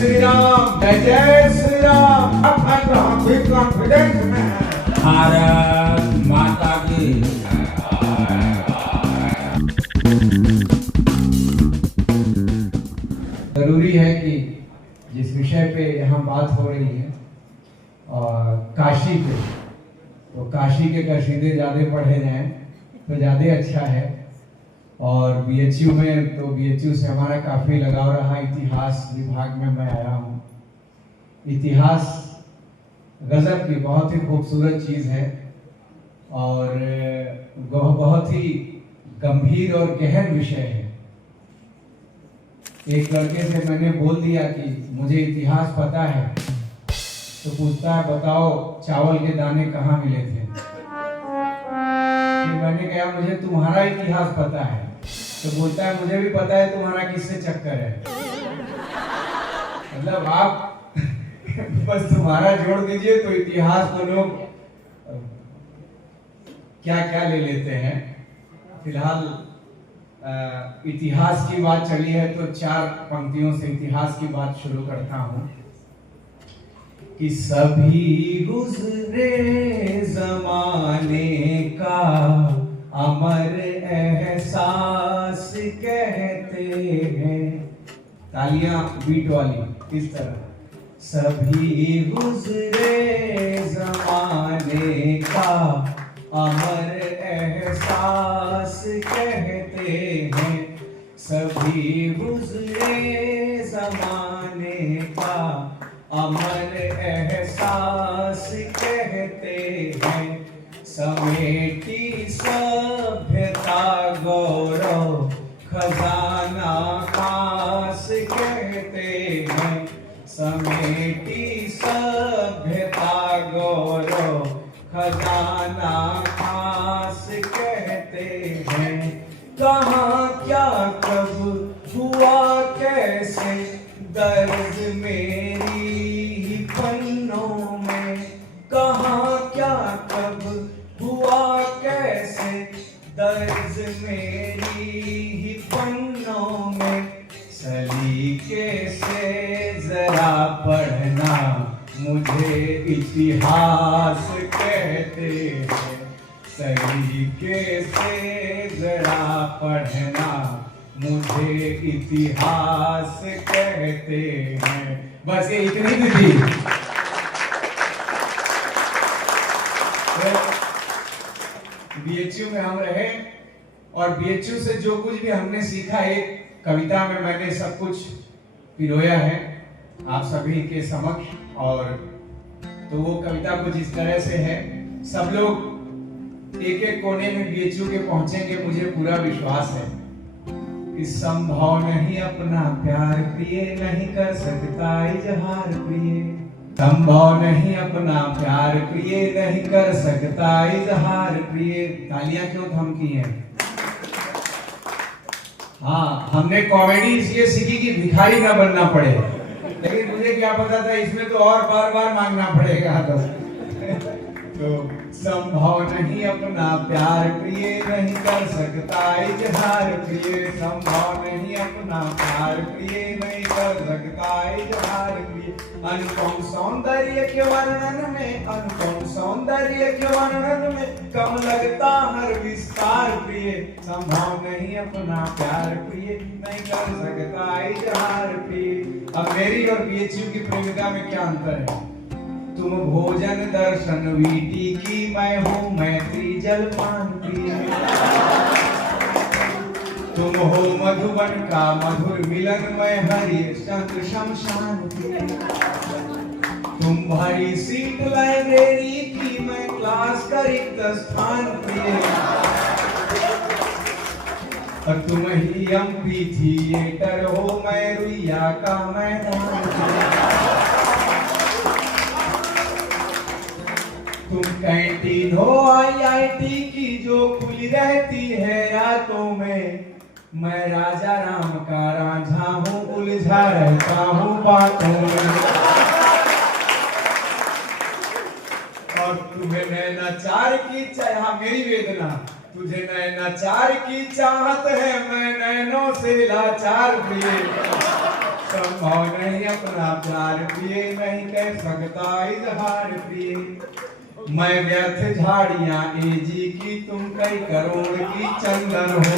श्री राम, जय जय श्री राम। अब कॉन्फिडेंस में भारत माता की। जरूरी है कि जिस विषय पे यहाँ बात हो रही है और काशी पे, तो काशी के कसीदे ज़्यादा पढ़े जाएं तो ज़्यादा अच्छा है। और बीएचयू में तो बीएचयू से हमारा काफ़ी लगाव रहा। इतिहास विभाग में मैं आया हूँ। इतिहास गजब की बहुत ही खूबसूरत चीज़ है और बहुत ही गंभीर और गहन विषय है। एक लड़के से मैंने बोल दिया कि मुझे इतिहास पता है, तो पूछता है बताओ चावल के दाने कहाँ मिले थे। फिर मैंने कहा मुझे तुम्हारा इतिहास पता है, तो बोलता है मुझे भी पता है तुम्हारा किससे चक्कर है। मतलब आप बस तुम्हारा जोड़ दीजिए तो इतिहास को लोग क्या क्या ले लेते हैं। फिलहाल इतिहास की बात चली है तो 4 पंक्तियों से इतिहास की बात शुरू करता हूं कि सभी गुजरे जमाने का अमर एहसास कहते हैं। तालियां बीट वाली इस तरह। सभी गुजरे जमाने का अमर एहसास कहते हैं। सभी गुजरे जमाने का अमर एहसास कहते हैं। समेटी सभ्यता गौरव खजाना खास कहते हैं। समेटी सभ्यता गौरव खजाना खास कहते हैं। कहाँ क्या कब हुआ कैसे दर्द मेरी पन्नों में। कहाँ क्या कब हुआ कैसे दर्द मेरी पन्नों में। सलीके से जरा पढ़ना मुझे इतिहास कहते हैं। सलीके से जरा पढ़ना मुझे इतिहास कहते हैं। बस ये इतनी भी थी। बीएचयू में हम रहे और बीएचयू से जो कुछ भी हमने सीखा, एक कविता में मैंने सब कुछ पिरोया है आप सभी के समक्ष। और तो वो कविता कुछ इस तरह से है। सब लोग एक एक कोने में बीएचयू के पहुंचेंगे, मुझे पूरा विश्वास है कि संभव नहीं अपना प्यार प्रिय नहीं कर सकता इजहार प्रिय। संभव नहीं अपना प्यार प्रिय नहीं कर सकता इजहार प्रिय। तालियां क्यों थमकी हैं? हाँ, हमने कॉमेडी इसलिए सीखी कि भिखारी ना बनना पड़े, लेकिन मुझे क्या पता था इसमें तो और बार बार मांगना पड़ेगा। तो संभव नहीं अपना प्यार प्रिय नहीं कर सकता इजहार प्रिय। संभव नहीं अपना प्यार प्रिय नहीं कर सकता इजहार प्रिय। अनुपम सौंदर्य के वर्णन में, अनुपम सौंदर्य के वर्णन में कम लगता हर विस्तार प्रिय। संभव नहीं अपना प्यार प्रिय नहीं कर सकता इजहार प्रिय। अब मेरी और बीएचयू की प्रेमिका में क्या अंतर है? तुम भोजन दर्शन वीटी की, मैं हूँ मैत्री जलपान प्रिय। तुम हो मधुबन का मधुर मिलन, मैं हरिश्चंद्र शमशान प्रिय। तुम भरी सीट लाइब्रेरी की, मैं क्लास का रिक्त स्थान प्रिय। और तुम ही एमपी थिएटर हो, मैं रुइया का मैदान प्रिय। तुम कैंटीन हो आईआईटी की, जो खुली रहती है रातों में, मैं राजा राम का रांझा हूँ, उलझा रहता हूँ बातों में। और तुम्हें नैनाचार की चाह, मेरी वेदना, तुझे नैनाचार की चाहत है, मैं नैनों से लाचार प्रिय। संभव नहीं अपना प्यार प्रिय, नहीं कर सकता इजहार प्रिय। मैं व्यर्थ झाड़ियां एजी की, तुम कई करोड़ की चंदन हो।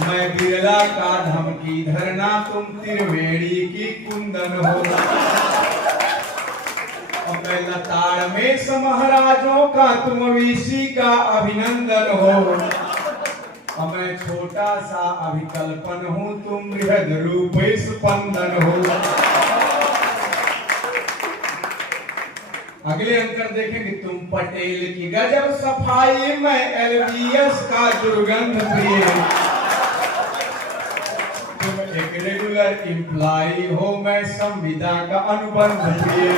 मैं बिरला का धमकी धरना, तुम त्रिवेणी की कुंदन हो। और मैं लताड़ में महाराजों का, तुम वीसी का अभिनंदन हो। और मैं छोटा सा अभिकल्पन हूँ, तुम बृहद रूप स्पंदन हो। अगले अंतर देखेंगे, तुम पटेल की गजब सफाई, मैं एलबीएस का दुर्गंध प्रिय। तुम एक रेगुलर एम्प्लॉई हो, मैं संविदा का अनुबंध प्रिय।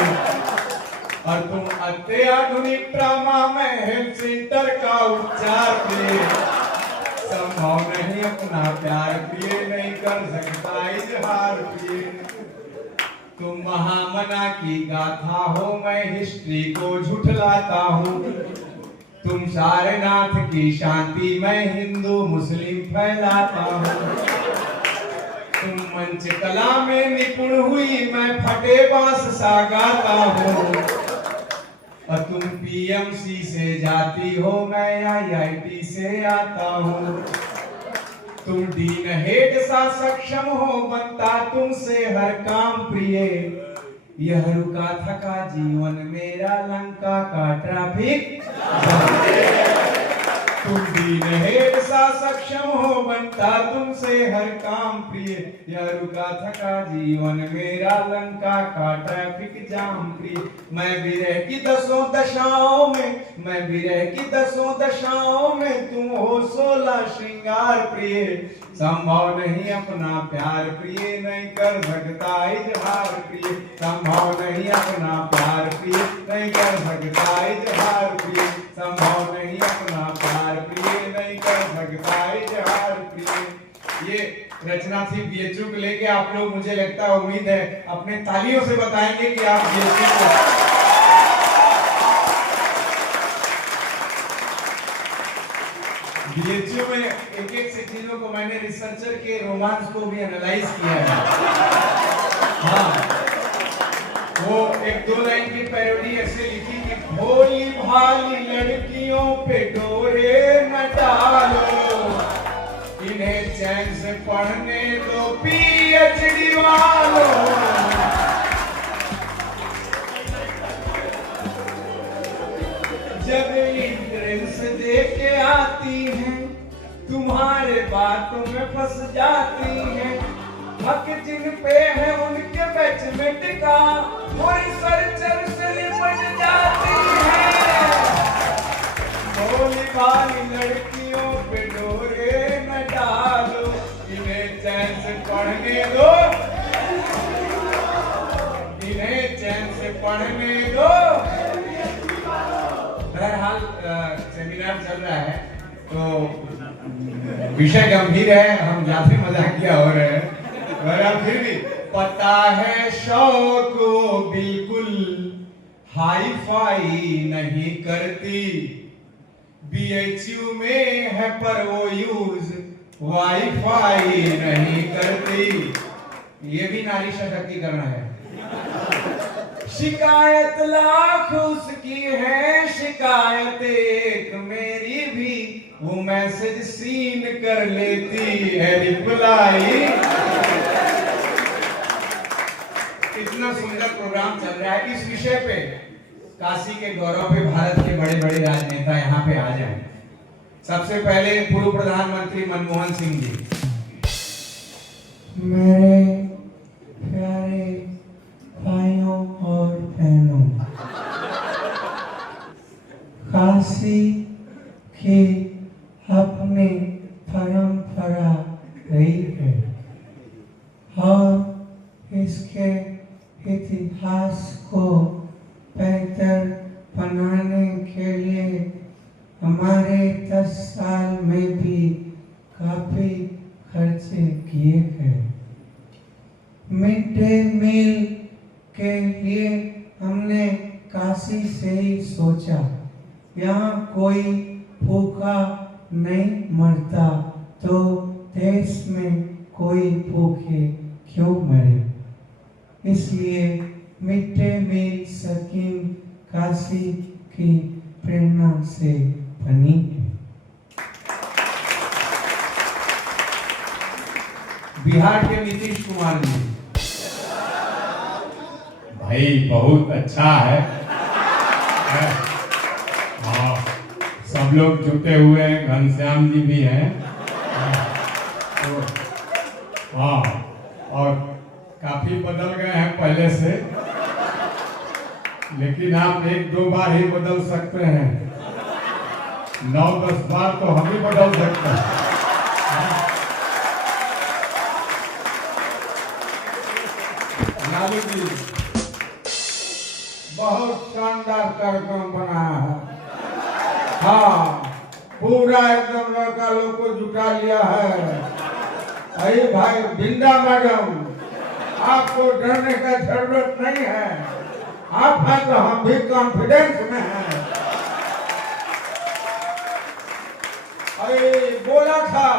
और तुम अत्याधुनिक ट्रामा में हेल्थ सेंटर का उपचार प्रिय। संभव नहीं अपना प्यार प्रिय, नहीं कर सकता इजहार प्रिय। तुम महामना की गाथा हो, मैं हिस्ट्री को झुठलाता हूँ। तुम सारनाथ की शांति, मैं हिंदू मुस्लिम फैलाता हूँ। तुम मंच कला में निपुण हुई, मैं फटे बांस सा गाता हूँ। और तुम पीएमसी से जाती हो, मैं आईआईटी से आता हूँ। तुम डीन हेड सा सक्षम हो, बनता तुमसे हर काम प्रिय। यह रुका थका जीवन मेरा, लंका का ट्रैफिक। तुम डीन हेड सा सक्षम हो, बनता तुमसे हर काम प्रिय। यह रुका थका जीवन मेरा, लंका का ट्रैफिक जाम प्रिय। मैं विरह की दसों दशाओं में, मैं विरह की दसों दशाओं में, तुम हो 16 श्रृंगार प्रिय। संभव नहीं अपना प्यार प्रिय, नहीं कर सकता इजहार प्रिय। संभव नहीं अपना प्यार प्रिय, नहीं कर सकता इजहार प्रिय। संभव नहीं अपना प्यार प्रिय, नहीं कर सकता इजहार प्रिय। ये रचना थी बीएचयू को लेके। आप लोग, मुझे लगता है, उम्मीद है अपने तालियों से बताएंगे कि आप बीएचयू में एक एक से चीजों को मैंने रिसर्चर के रोमांस को भी एनालाइज किया है। हाँ, वो एक 2 लाइन की पैरोडी ऐसे लिखी कि भोली भाली लड़कियों पे डोरे न डालो, इन्हें चैन से पढ़ने दो पीएचडी वालों। जब इंट्रेंस दे के आती हैं, तुम्हारे बातों में फंस जाती हैं। हक जिन पे है उनके बैचमेंट का, वो रिसर्चर से निपट जाती है। भोली भाली लड़कियों पे डोरे न डालो, इन्हें चैन से पढ़ने दो, इन्हें चैन से पढ़ने दो। बहरहाल सेमिनार चल रहा है, तो विषय गंभीर है, हम ज्यादा मजाकिया हो रहे हैं। फिर भी पता है शौक वो बिल्कुल हाई फाई नहीं करती। बीएचयू में है पर वो यूज वाईफाई नहीं करती। ये भी नारी सशक्तिकरण है। शिकायत लाख उसकी है, शिकायत एक मेरी भी, वो मैसेज सीन कर लेती है रिप्लाई। इतना सुंदर प्रोग्राम चल रहा है। इस विषय पे काशी के गौरव पे भारत के बड़े बड़े राजनेता यहाँ पे आ जाएं। सबसे पहले पूर्व प्रधानमंत्री मनमोहन सिंह जी। मेरे प्यारे भाइयों और बहनों, काशी की अपनी परंपरा रही है और इसके इतिहास को बेहतर बनाने के लिए हमारे 10 साल में भी काफी खर्चे किए गए। मिड डे मील के लिए हमने काशी से ही सोचा, यहाँ कोई भूखा नहीं मरता तो देश में कोई भूखे क्यों मरे। इसलिए midday meal scheme Kashi की प्रेरणा से बनी है। बिहार के नीतीश कुमार जी, भाई बहुत अच्छा है। हाँ, सब लोग जुटे हुए हैं, घनश्याम जी भी हैं। तो हाँ, और काफी बदल गए हैं पहले से, लेकिन आप 1-2 बार ही बदल सकते हैं, 9-10 बार तो हम ही बदल सकते हैं। लालू जी बहुत शानदार कार्यक्रम बनाया है। हाँ, पूरा एकदम लड़का लोग को जुटा लिया है। अरे भाई बिंदा मैडम, आपको डरने का जरूरत नहीं है, आप हैं तो हम भी कॉन्फिडेंस में हैं। अरे बोला था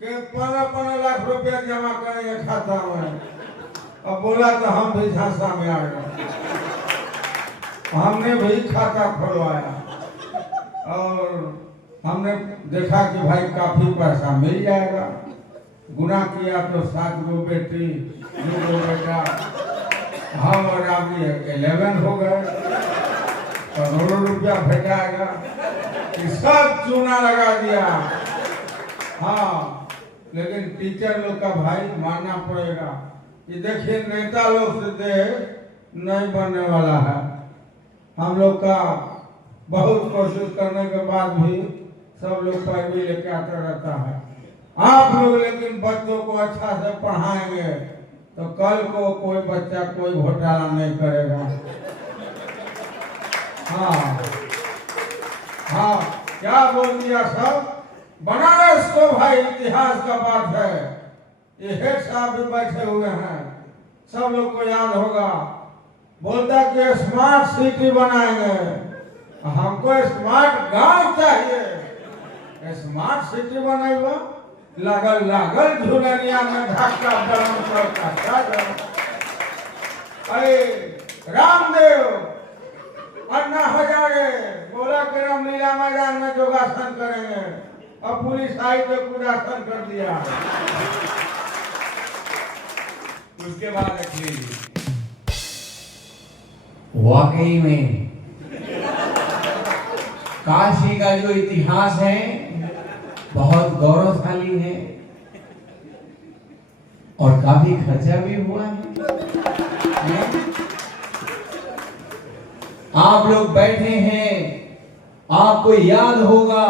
कि 15-15 लाख रुपया जमा करेंगे खाता में, अब बोला तो हम भी झांसा में आ गए, हमने भी खाता खुलवाया और हमने देखा कि भाई काफी पैसा मिल जाएगा। गुना किया तो 7 गो बेटी 2 गो बेटा, हम और अभी 11 हो गए, करोड़ों रुपया भेटाएगा, सब चूना लगा दिया। हाँ, लेकिन टीचर लोग का भाई मानना पड़ेगा। ये देखिए नेता लोग से देख नहीं बनने वाला है। हम लोग का बहुत कोशिश करने के बाद भी सब लोग पैरवी लेके आता रहता है। आप लोग लेकिन बच्चों को अच्छा से पढ़ाएंगे तो कल को कोई बच्चा कोई घोटाला नहीं करेगा। हाँ हाँ, क्या बोल दिया सब? बनारस तो भाई इतिहास का बात है। ये हेड साहब भी बैठे हुए हैं, सब लोग को याद होगा। बोलता कि स्मार्ट सिटी बनाएंगे, हमको स्मार्ट गांव चाहिए। स्मार्ट सिटी बनेगा, लागल लागल झूलनिया में धक्का बलम करता। अरे रामदेव अन्ना हजारे बोला कि रामलीला मैदान में योगासन करेंगे, अब पुलिस आई तो पूजासन कर दिया। उसके बाद अखिलेश वाकई में काशी का जो इतिहास है बहुत गौरवशाली है और काफी खर्चा भी हुआ है। आप लोग बैठे हैं, आपको याद होगा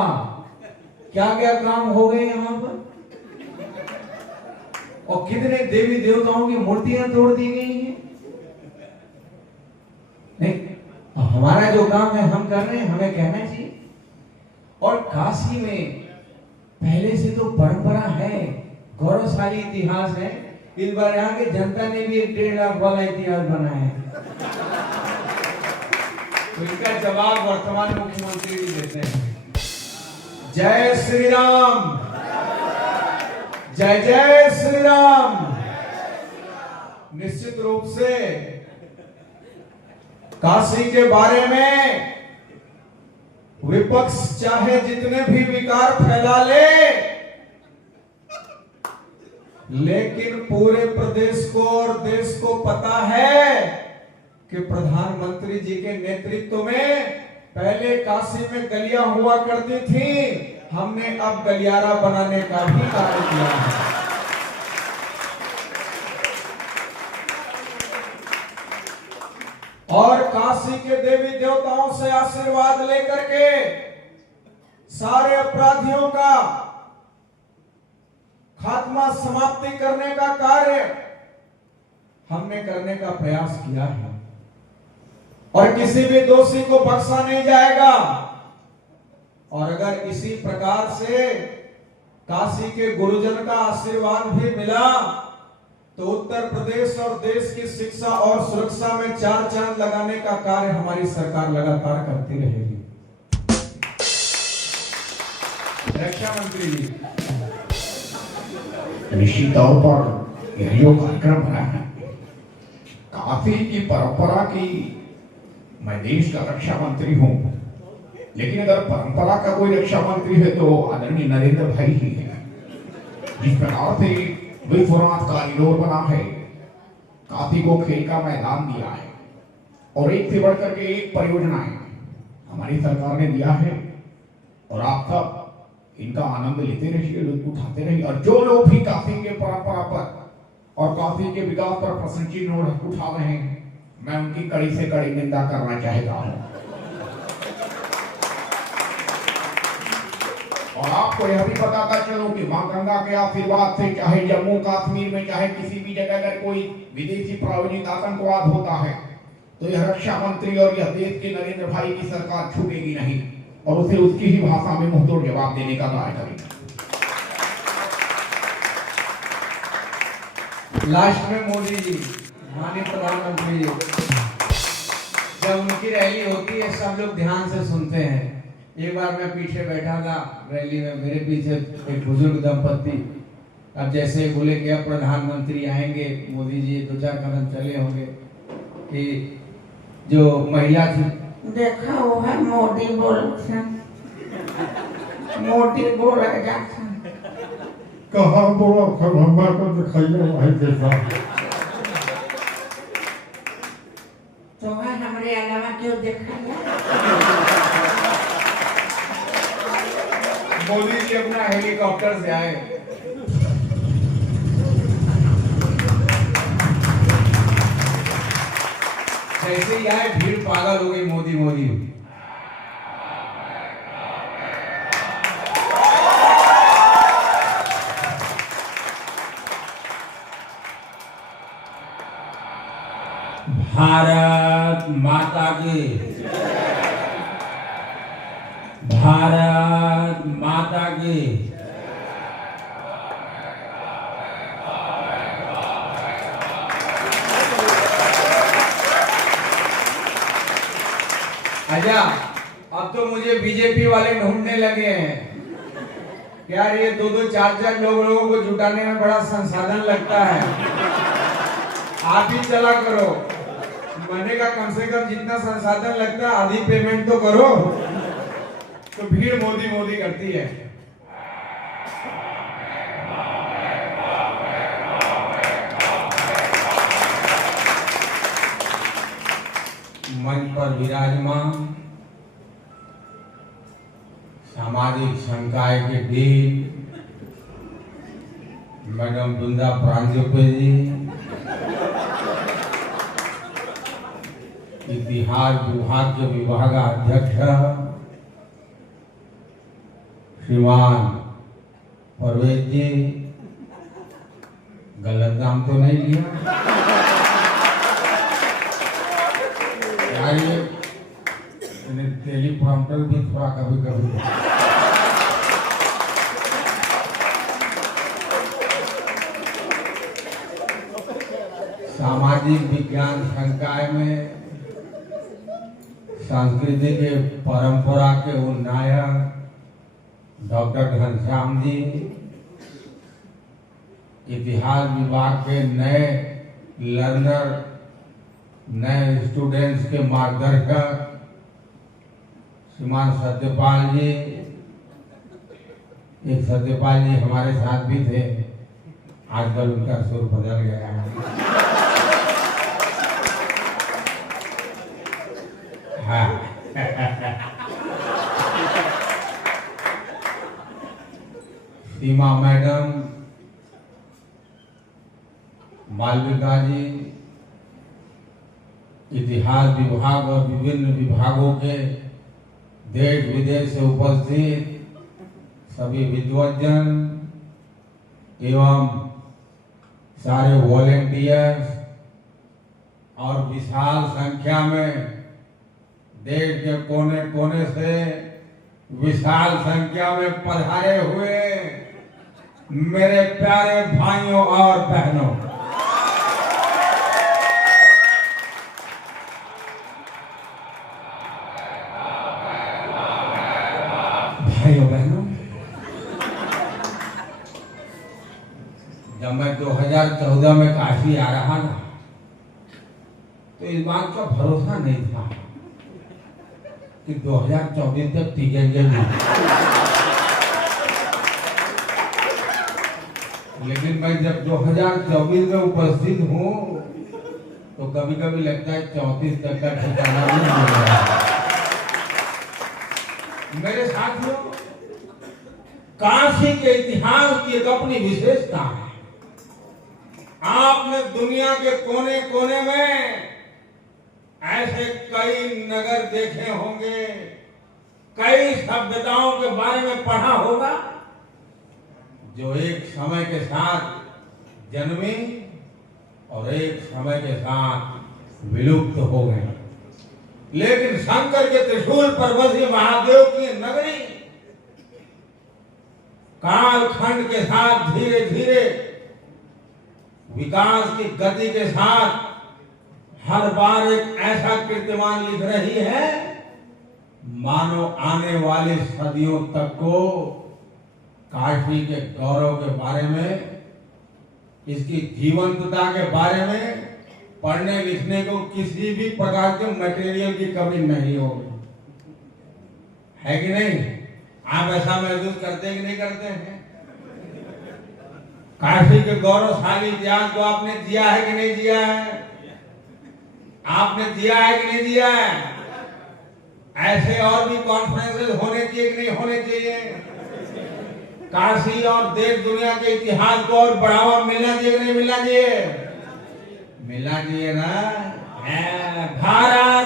क्या क्या काम हो गए यहाँ पर और कितने देवी देवताओं की मूर्तियां तोड़ दी गई हैं। नहीं, हमारा जो काम है हम कर रहे हैं, हमें कहना चाहिए। और काशी में पहले से तो परंपरा है, गौरवशाली इतिहास है। इस बार यहाँ की जनता ने भी 1.5 लाख वाला इतिहास बनाया है। तो इनका जवाब वर्तमान मुख्यमंत्री भी देते हैं। जय श्री राम, जय जय श्री राम। निश्चित रूप से काशी के बारे में विपक्ष चाहे जितने भी विकार फैला ले, लेकिन पूरे प्रदेश को और देश को पता है कि प्रधानमंत्री जी के नेतृत्व में पहले काशी में गलियां हुआ करती थी, हमने अब गलियारा बनाने का भी कार्य किया है। और काशी के देवी देवताओं से आशीर्वाद लेकर के सारे अपराधियों का खात्मा समाप्ति करने का कार्य हमने करने का प्रयास किया है और किसी भी दोषी को बख्शा नहीं जाएगा। और अगर इसी प्रकार से काशी के गुरुजन का आशीर्वाद भी मिला तो उत्तर प्रदेश और देश की शिक्षा और सुरक्षा में 4 चांद लगाने का कार्य हमारी सरकार लगातार करती रहेगी। रक्षा मंत्री जी, निश्चित तौर पर यह जो कार्यक्रम बना है काफी की परंपरा की, मैं देश का रक्षा मंत्री हूं, लेकिन अगर परंपरा का कोई रक्षा मंत्री है तो आदरणीय नरेंद्र भाई ही है। जिस प्रकार से विश्वनाथ कॉरिडोर बना है, काफी को खेल का मैदान दिया है और एक से बढ़कर के एक परियोजनाएं हमारी सरकार ने दिया है और आप सब इनका आनंद लेते रहिए, लुत्फ उठाते रहिए। और जो लोग भी काफी के परंपरा पर और काफी के विकास पर प्रश्न चिन्ह उठा रहे हैं, मैं उनकी कड़ी से कड़ी निंदा करना चाहता हूं। और आपको यह भी बताता चलूं कि मां गंगा के आशीर्वाद से चाहे जम्मू कश्मीर में चाहे किसी भी जगह अगर कोई विदेशी प्रायोजित आतंकवाद होता है तो यह रक्षा मंत्री और यह देश के नरेंद्र भाई की सरकार छूटेगी नहीं और उसे उसकी ही भाषा में मुंहतोड़ जवाब देने का कार्य करेगी। लास्ट में मोदी जी, माननीय प्रधानमंत्री जी, जब उनकी रैली होती है सब लोग ध्यान से सुनते हैं। एक बार मैं पीछे बैठा था रैली में, मेरे पीछे एक बुजुर्ग दंपत्ति, अब जैसे बोले कि अब प्रधानमंत्री आएंगे, मोदी जी 2-4 कदम चले होंगे कि जो महिला थी, देखा वो है मोदी बोल मोदी बोल जाता कहाँ बोला खम्बा को दिखाइए भाई देखा तो है हमारे अलावा क्यों देखा मोदी जी अपना हेलीकॉप्टर से आए। जैसे ही आए भीड़ पागल हो गई, मोदी मोदी। भारत माता की, भारत माता की। अच्छा, अब तो मुझे बीजेपी वाले ढूंढने लगे हैं। यार ये 2-2, 4-4 लोगों को जुटाने में बड़ा संसाधन लगता है, आप ही चला करो। महीने का कम से कम जितना संसाधन लगता है आधी पेमेंट तो करो। तो भीड़ मोदी मोदी करती है। मंच पर विराजमान सामाजिक संकाय के डीन मैडम वृंदा प्रांजपे जी, इतिहास विभाग के विभागाध्यक्ष श्रीमान परवेज जी, गलत नाम तो नहीं लिया यार, ये टेलीप्रॉम्प्टर भी थोड़ा कभी कभी सामाजिक विज्ञान संकाय में संस्कृति के परंपरा के उन्नायक डॉक्टर घनश्याम जी, इतिहास विभाग के नए लर्नर, नए स्टूडेंट्स के मार्गदर्शक श्रीमान सत्यपाल जी, एक सत्यपाल जी हमारे साथ भी थे, आजकल उनका सुर बदल गया है। हाँ। सीमा मैडम, मालविका जी, इतिहास विभाग और विभिन्न विभागों के देश विदेश से उपस्थित सभी विद्वजन एवं सारे वॉलेंटियर्स और विशाल संख्या में देश के कोने कोने से विशाल संख्या में पधारे हुए मेरे प्यारे भाइयों और बहनों, रहा था तो इस बात का भरोसा नहीं था कि 2024 तक टिकेंगे नहीं। लेकिन मैं जब 2024 में उपस्थित हूँ तो कभी कभी लगता है 34 तक का ठिकाना नहीं मिल रहा है। मेरे साथियों, काशी के इतिहास की एक अपनी विशेषता है। आपने दुनिया के कोने कोने में ऐसे कई नगर देखे होंगे, कई सभ्यताओं के बारे में पढ़ा होगा जो एक समय के साथ जन्मी और एक समय के साथ विलुप्त हो गए। लेकिन शंकर के त्रिशूल पर बसी महादेव की नगरी कालखंड के साथ धीरे धीरे विकास की गति के साथ हर बार एक ऐसा कीर्तिमान लिख रही है मानो आने वाली सदियों तक को काशी के गौरव के बारे में, इसकी जीवंतता के बारे में पढ़ने लिखने को किसी भी प्रकार के मटेरियल की कमी नहीं होगी। है कि नहीं? आप ऐसा महसूस करते हैं कि नहीं करते हैं? काशी के गौरवशाली इतिहास को आपने जिया है कि नहीं जिया है? आपने जिया है कि नहीं जिया है? ऐसे और भी कॉन्फ्रेंसेस होने चाहिए कि नहीं होने चाहिए? काशी और देश दुनिया के इतिहास को और बढ़ावा मिलना चाहिए कि नहीं मिलना चाहिए? मिलना चाहिए ना। भारत